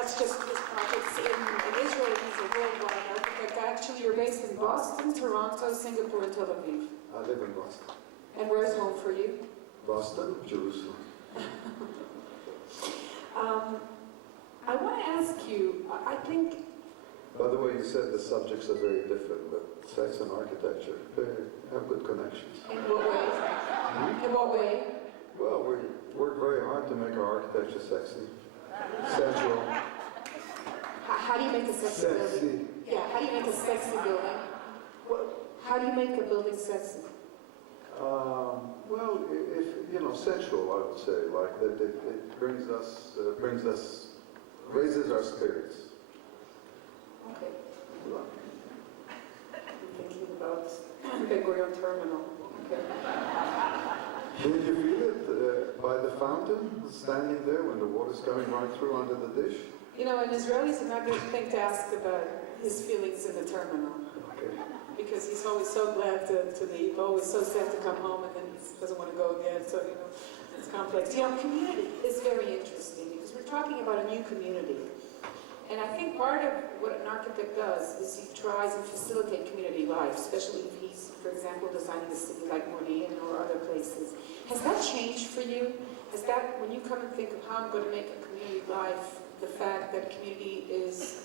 that's just this project. In Israel, he's a worldwide architect. Actually, you're based in Boston, Toronto, Singapore, and Tel Aviv. I live in Boston. And where's home for you? Boston, Jerusalem. I want to ask you, I think... By the way, you said the subjects are very different, but sex and architecture, they have good connections. In what way? In what way? Well, we work very hard to make our architecture sexy, sensual. How do you make a sexy building? Yeah, how do you make a sexy building? How do you make a building sexy? Well, if sensual, I would say, like that it raises our spirits. Okay. I'm thinking about Ben Gurion Terminal. Okay. Did you feel it by the fountain, standing there when the water's coming right through under the dish? You know, an Israeli is not good thing to ask about his feelings in the terminal. Okay. Because he's always so glad to leave, always so sad to come home, and then he doesn't want to go again, so, it's complex. Community is very interesting, because we're talking about a new community. And I think part of what an architect does is he tries to facilitate community life, especially if he's, for example, designing a city like Modi'in or other places. Has that changed for you? Has that, when you come and think of how I'm going to make a community life, the fact that community is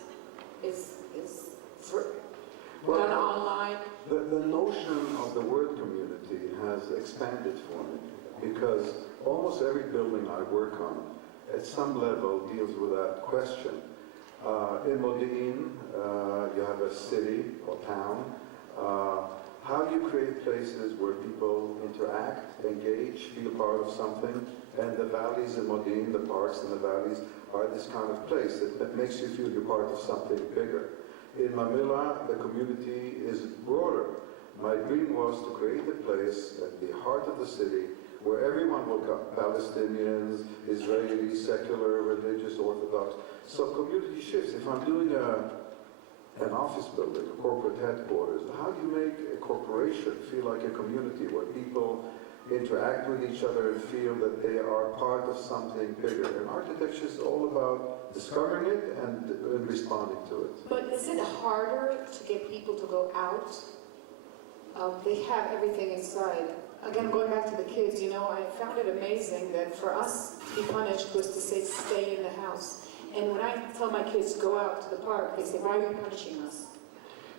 done online? The notion of the word community has expanded for me, because almost every building I work on, at some level, deals with that question. In Modi'in, you have a city or town. How do you create places where people interact, engage, feel part of something? And the valleys in Modi'in, the parks and the valleys, are this kind of place that makes you feel you're part of something bigger. In Mamilla, the community is broader. My dream was to create a place at the heart of the city where everyone will come, Palestinians, Israelis, secular, religious, Orthodox. So community shifts. If I'm doing an office building, a corporate headquarters, how do you make a corporation feel like a community where people interact with each other and feel that they are part of something bigger? And architecture is all about discovering it and responding to it. But is it harder to get people to go out? They have everything inside. Again, going back to the kids, I found it amazing that for us to be punished was to say, stay in the house. And when I tell my kids to go out to the park, they say, why are you punishing us?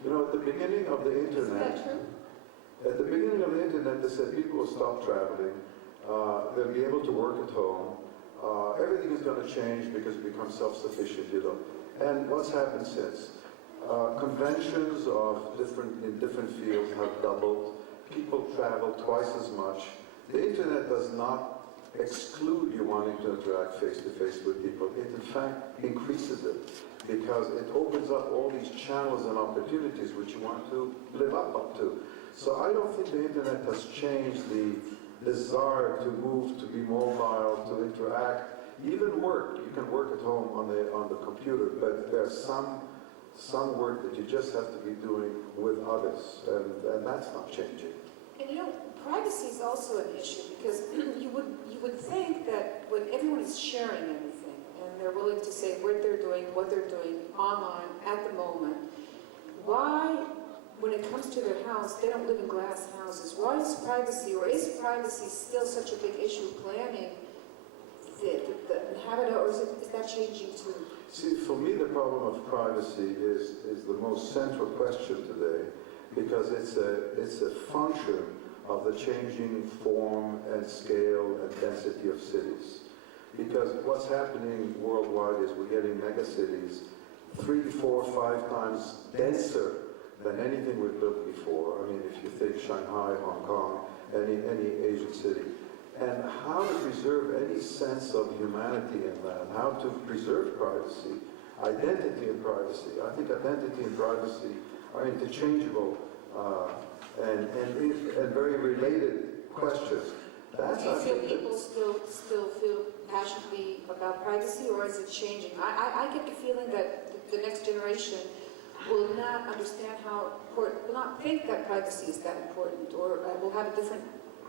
At the beginning of the internet... Isn't that true? At the beginning of the internet, they said people will stop traveling, they'll be able to work at home, everything is going to change because it becomes self-sufficient, And what's happened since? Conventions in different fields have doubled. People travel twice as much. The internet does not exclude you wanting to interact face-to-face with people. It, in fact, increases it because it opens up all these channels and opportunities which you want to live up to. So I don't think the internet has changed the desire to move, to be mobile, to interact. Even work, you can work at home on the computer, but there's some work that you just have to be doing with others, and that's not changing. And privacy is also an issue, because you would think that when everyone is sharing everything, and they're willing to say what they're doing online at the moment, why, when it comes to their house, they don't live in glass houses? Why is privacy still such a big issue planning the inhabitant, or is that changing too? See, for me, the problem of privacy is the most central question today, because it's a function of the changing form and scale and density of cities. Because what's happening worldwide is we're getting megacities 3, 4, 5 times denser than anything we've built before. I mean, if you think Shanghai, Hong Kong, any Asian city. And how to preserve any sense of humanity in that, how to preserve privacy, identity and privacy. I think identity and privacy are interchangeable and very related questions. Do you feel people still feel passionately about privacy, or is it changing? I get the feeling that the next generation will not understand how important, will not think that privacy is that important, or will have a different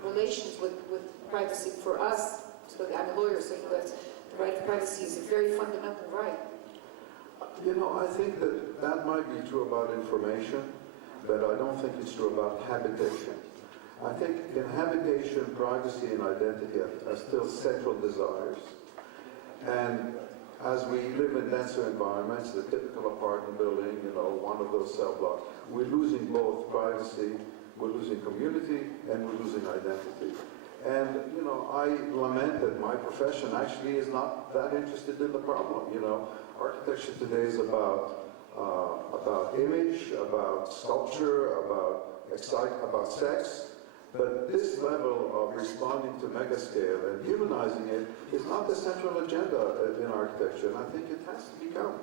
relations with privacy. For us, so I'm a lawyer, so that's the right of privacy is a very fundamental right. You know, I think that that might be true about information, but I don't think it's true about habitation. I think in habitation, privacy and identity are still central desires. And as we live in denser environments, the typical apartment building, you know, one of those cell blocks, we're losing both privacy, we're losing community, and we're losing identity. And, you know, I lament that my profession actually is not that interested in the problem, you know. Architecture today is about image, about sculpture, about sex, but this level of responding to megascale and humanizing it is not the central agenda in architecture, and I think it has to become.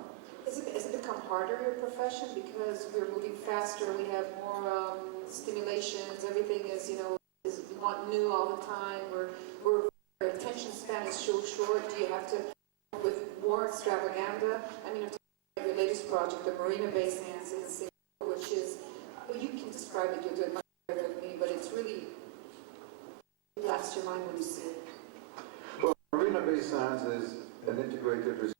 Has it become harder, your profession, because we're moving faster, we have more stimulations, everything is, you know, we want new all the time, our attention span is so short, do you have to with more extravaganza? I mean, your latest project, the Marina Bay Sands in Singapore, which is, well, you can describe it, you'll do it much better than me, but it's really, it blasts your mind when you see it. Well, Marina Bay Sands is an integrated resort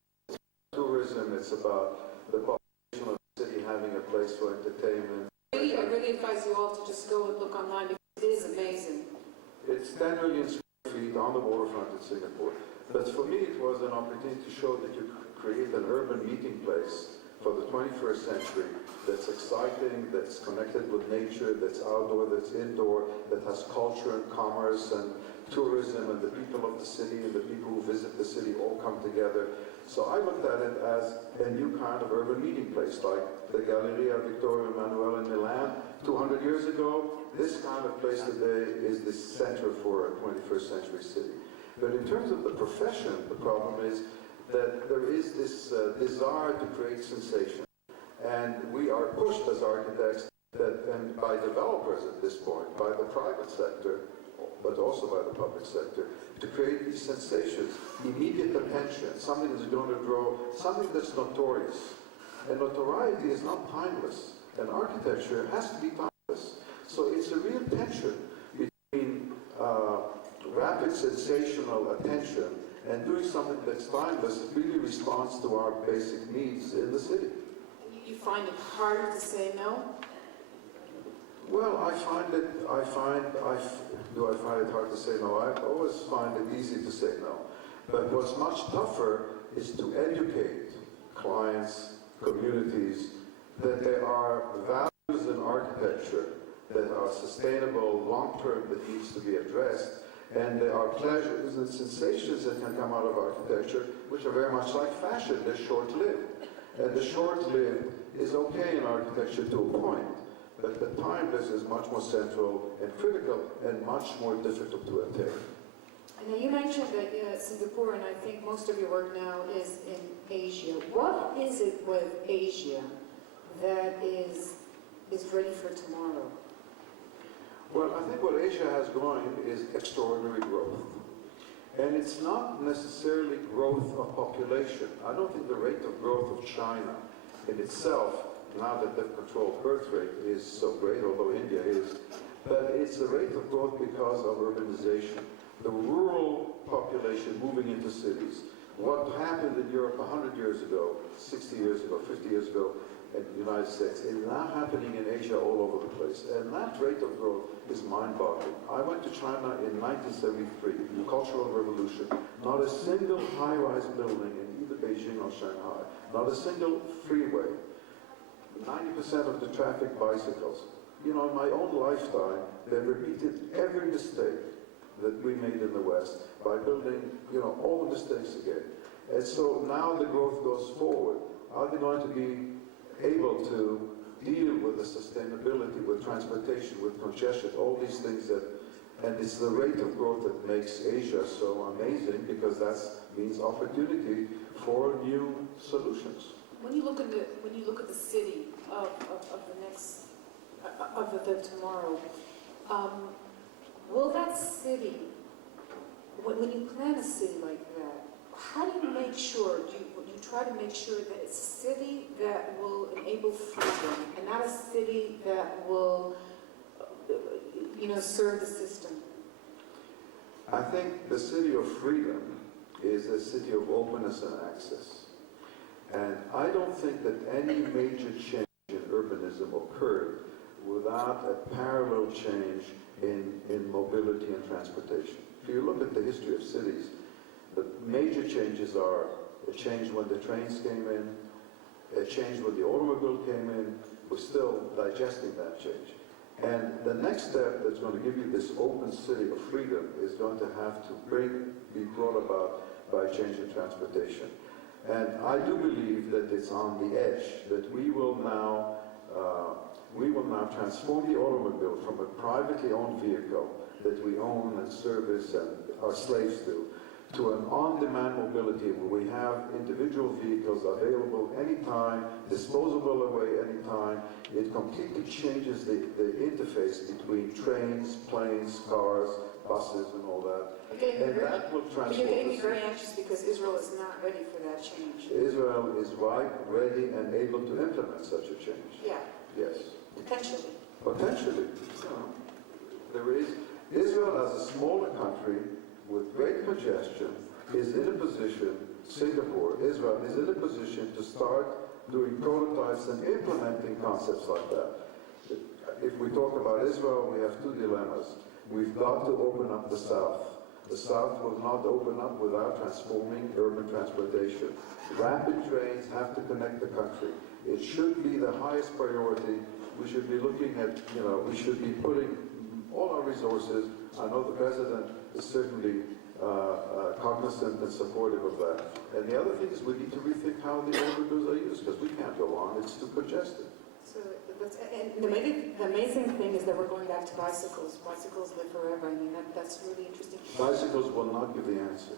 tourism. It's about the population of the city having a place for entertainment. I really advise you all to just go and look online because it is amazing. It's 10 million square feet on the waterfront in Singapore. But for me, it was an opportunity to show that you could create an urban meeting place for the 21st century that's exciting, that's connected with nature, that's outdoor, that's indoor, that has culture and commerce and tourism, and the people of the city and the people who visit the city all come together. So I looked at it as a new kind of urban meeting place, like the Galleria Vittorio Emanuele in Milan 200 years ago. This kind of place today is the center for a 21st century city. But in terms of the profession, the problem is that there is this desire to create sensation. And we are pushed as architects, and by developers at this point, by the private sector, but also by the public sector, to create these sensations, immediate attention, something that's going to draw, something that's notorious. And notoriety is not timeless. And architecture has to be timeless. So it's a real tension between rapid sensational attention and doing something that's timeless that really responds to our basic needs in the city. You find it harder to say no? Well, I find it hard to say no? I always find it easy to say no. But what's much tougher is to educate clients, communities, that there are values in architecture that are sustainable, long-term, that needs to be addressed. And there are pleasures and sensations that can come out of architecture, which are very much like fashion. They're short-lived. And the short-lived is okay in architecture to a point. But the timeless is much more central and critical and much more difficult to attain. Now you mentioned that Singapore, and I think most of your work now is in Asia. What is it with Asia that is ready for tomorrow? Well, I think what Asia has going is extraordinary growth. And it's not necessarily growth of population. I don't think the rate of growth of China in itself, now that they've controlled birth rate, is so great, although India is. But it's the rate of growth because of urbanization. The rural population moving into cities. What happened in Europe 100 years ago, 60 years ago, 50 years ago, in the United States, is now happening in Asia all over the place. And that rate of growth is mind-boggling. I went to China in 1973, the Cultural Revolution. Not a single high-rise building in either Beijing or Shanghai. Not a single freeway. 90% of the traffic bicycles. You know, in my own lifetime, they repeated every mistake that we made in the West by building, you know, all the mistakes again. And so now the growth goes forward. Are they going to be able to deal with the sustainability, with transportation, with congestion, all these things that, and it's the rate of growth that makes Asia so amazing, because that means opportunity for new solutions. When you look at the city of the next of the tomorrow, will that city, when you plan a city like that, how do you make sure? Do you try to make sure that it's a city that will enable freedom, and not a city that will, serve the system? I think the city of freedom is a city of openness and access. And I don't think that any major change in urbanism occurred without a parallel change in mobility and transportation. If you look at the history of cities, the major changes are a change when the trains came in, a change when the automobile came in. We're still digesting that change. And the next step that's going to give you this open city of freedom is going to have to be brought about by change in transportation. And I do believe that it's on the edge, that we will now transform the automobile from a privately owned vehicle that we own and service and are slaves to an on-demand mobility where we have individual vehicles available anytime, disposable away anytime. It completely changes the interface between trains, planes, cars, buses, and all that. And that will transform. You're getting me very anxious because Israel is not ready for that change. Israel is right, ready, and able to implement such a change. Yeah. Yes. Potentially. Potentially. There is. Israel, as a smaller country with great congestion, is in a position, Israel is in a position to start doing prototypes and implementing concepts like that. If we talk about Israel, we have two dilemmas. We've got to open up the South. The South will not open up without transforming urban transportation. Rapid trains have to connect the country. It should be the highest priority. We should be looking at, we should be putting all our resources. I know the President is certainly cognizant and supportive of that. And the other thing is we need to rethink how the automobiles are used, because we can't go on. It's too congested. So and the amazing thing is that we're going back to bicycles. Bicycles live forever. I mean, that's really interesting. Bicycles will not give the answer.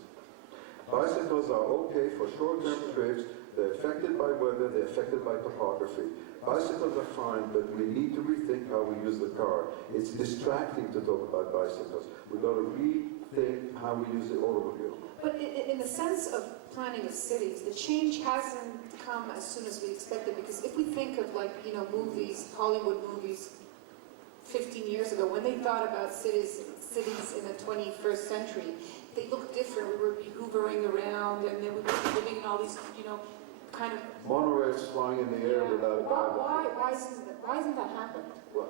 Bicycles are okay for short-term trips. They're affected by weather. They're affected by topography. Bicycles are fine, but we need to rethink how we use the car. It's distracting to talk about bicycles. We've got to rethink how we use the automobile. But in the sense of planning of cities, the change hasn't come as soon as we expected, because if we think of movies, Hollywood movies 15 years ago, when they thought about cities in the 21st century, they looked different. We would be hoovering around, and then we would be living in all these, kind of... Monorails flying in the air without a pilot. Why hasn't that happened? Well,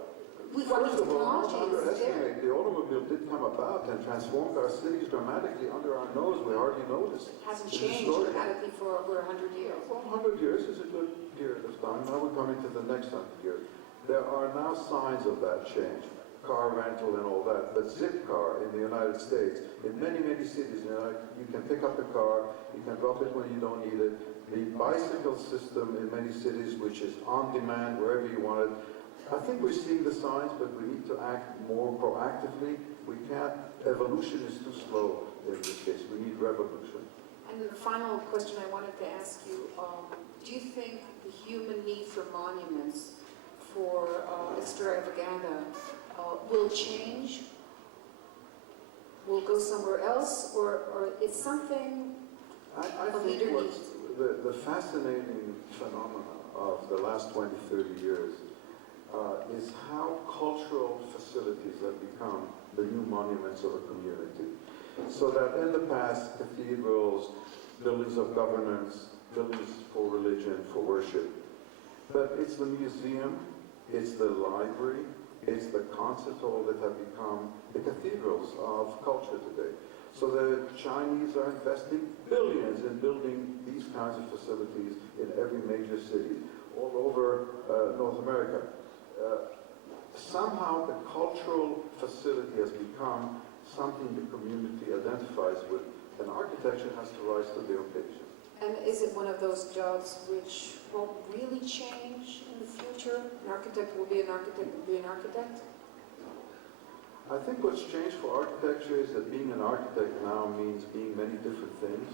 We've got first of all, technology. don't underestimate, the automobile did come about and transformed our cities dramatically under our nose. We hardly noticed. It hasn't changed dramatically for over 100 years. Well, 100 years is a good period of time. Now we're coming to the next 100 years. There are now signs of that change. Car rental and all that. But Zipcar in the United States, in many, many cities, you can pick up a car, you can drop it when you don't need it. The bicycle system in many cities, which is on demand wherever you want it. I think we're seeing the signs, but we need to act more proactively. We can't, evolution is too slow in this case. We need revolution. And the final question I wanted to ask you, do you think the human need for monuments, for extravaganza, will change? Will go somewhere else? Or it's something I a think leader needs? the fascinating phenomena of the last 20, 30 years is how cultural facilities have become the new monuments of a community. So that in the past, cathedrals, buildings of governance, buildings for religion, for worship, but it's the museum, it's the library, it's the concert hall that have become the cathedrals of culture today. So the Chinese are investing billions in building these kinds of facilities in every major city, all over North America. Somehow the cultural facility has become something the community identifies with, and architecture has to rise to the occasion. And is it one of those jobs which won't really change in the future? An architect will be an architect, will be an architect? I think what's changed for architecture is that being an architect now means being many different things.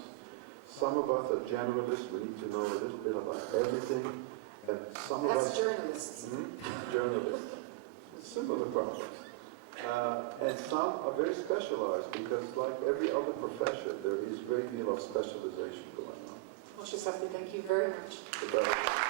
Some of us are generalists, we need to know a little bit about everything. And some of us... That's journalists. Journalists. Similar problems. And some are very specialized because, like every other profession, there is a great deal of specialization going on. Moshe Safdie, thank you very much. Goodbye.